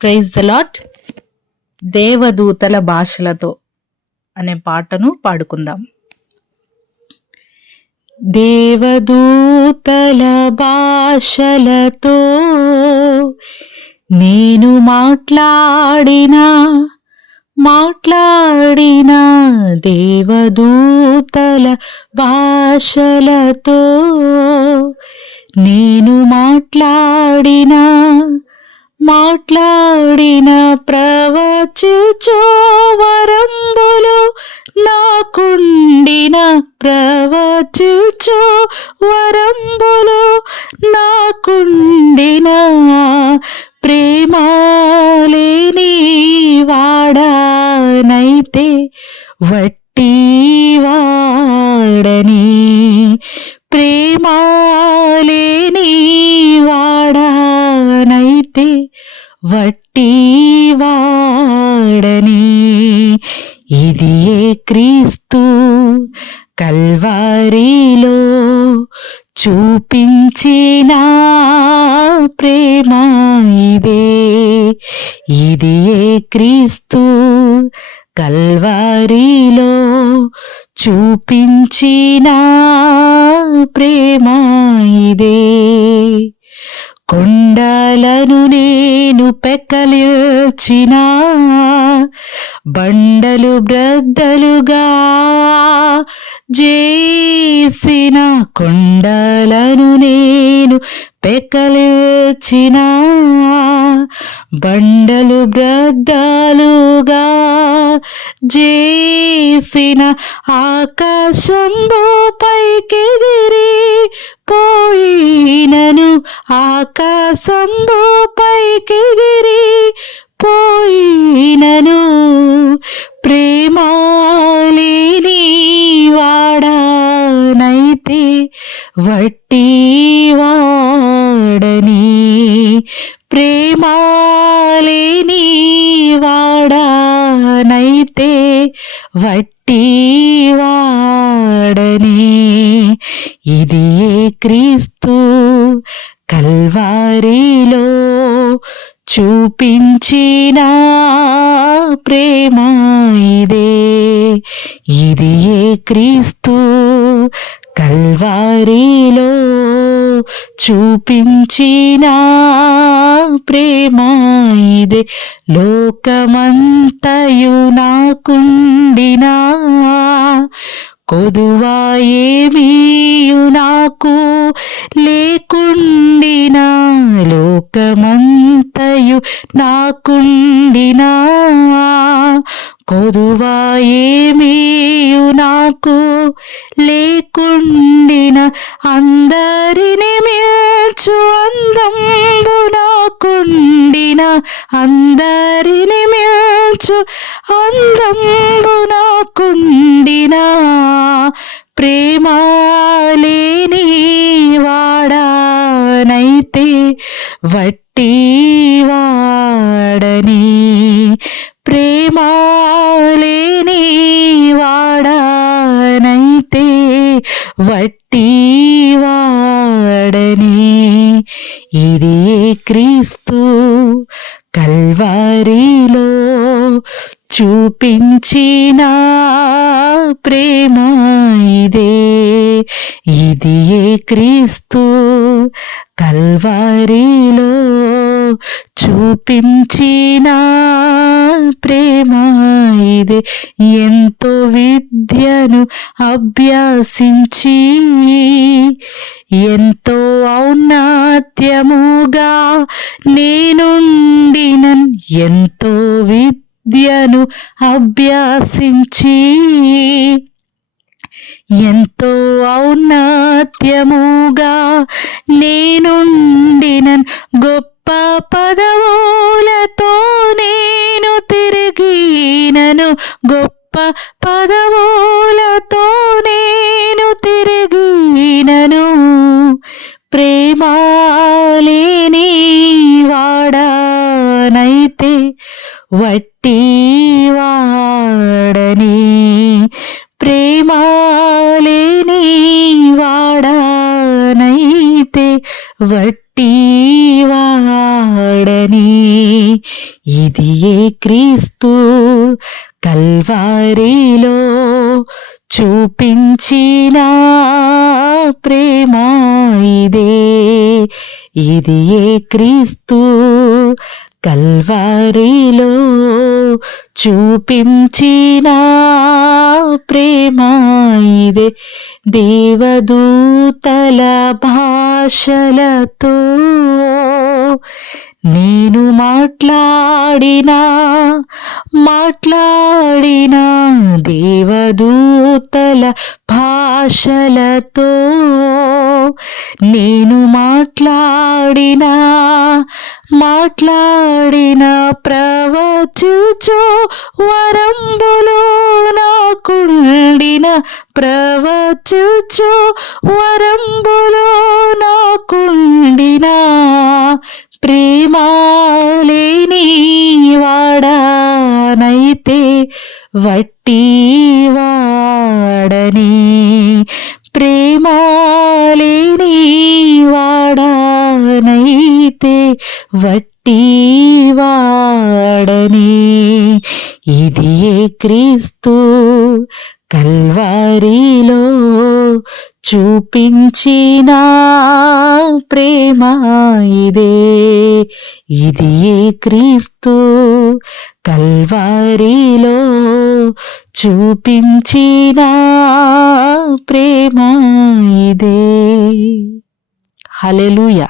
Praise the lot దేవదూతల భాషలతో అనే పాటను పాడుకుందాం. దేవదూతల భాషలతో నేను మాట్లాడిన మాట్లాడిన దేవదూతల భాషలతో నేను మాట్లాడినా మాట్లాడిన ప్రవచుచోవరంబులు నాకుండిన ప్రవచుచో వరంబులు నాకుండిన ప్రేమాలేని వాడానైతే వట్టి వాడని వట్టి వాడని ఇది ఏ క్రీస్తు కల్వారీలో చూపించిన ప్రేమ ఇదే. ఇది ఏ క్రీస్తు కల్వారీలో చూపించిన ప్రేమ ఇదే. కొండలను నేను పెక్కలిచిన బండలు బ్రద్దలుగా చేసిన కొండలను నేను పెక్కలిచిన బండలు బ్రద్దలుగా చేసిన ఆకాశంబు ఆకాశంబు పైకెగిరి పోయినను. ప్రేమాలిని వాడనైతే వట్టి వాడని. ప్రేమాలిని వాడనైతే వట్టి వాడని. ఇది ఏ క్రీస్తు కల్వారీలో చూపించిన ప్రేమ ఇదే. ఇది ఏ క్రీస్తు కల్వారీలో చూపించిన ప్రేమ ఇదే. లోకమంతయు నాకుండినా కొదువాయేమీయు నాకు లేకుండా లోకమంతయు నాకుండినా కొదువా ఏమీయు నాకు లేకుండిన అందరిని మేల్చు అందంబు నాకుండిన అందరిని మేల్చు అందంబు నాకుండిన ప్రేమాలేని వాడానైతే వట్టి వాడని ప్రేమాలేని వాడనైతే వట్టి వాడని ఇది క్రీస్తు కల్వారిలో చూపించిన ప్రేమ ఇదే. ఇది ఏ క్రీస్తు కల్వారీలో చూపించిన ప్రేమ ఇదే. ఎంతో విద్యను అభ్యసించి ఎంతో ఔన్నత్యముగా నేనుండిన ఎంతో విద్య విద్యను అభ్యాసించి ఎంతో ఔన్నత్యముగా నేనుండిన గొప్ప పదవులతో నేను తిరిగినను. గొప్ప పదవులతో నేను తిరిగినను. ప్రేమాలేని వాడానైతే వట్టి ప్రేమాలేని వాడానైతే వట్టి వాడని. ఇది ఏ క్రీస్తు కల్వారిలో చూపించిన ప్రేమ ఇదే. ఇది ఏ క్రీస్తు కల్వారిలో చూపించిన ప్రేమ ఇదే దేవదూతల భాషలతో. నేను మాట్లాడిన మాట్లాడిన దేవదూతల భాషలతో. నేను మాట్లాడిన మాట్లాడిన ప్రవచుచో వరంబులోన నాకుండిన ప్రవచుచు వరంబులో నాకుండిన ప్రేమాలేని వాడానైతే వట్టి వాడని ప్రేమాలేని వాడానైతే వట్టి క్రీస్తు కల్వారిలో చూపించిన ప్రేమ ఇదే. ఇది క్రీస్తు కల్వారిలో చూపించిన ప్రేమ ఇదే. హలెలుయా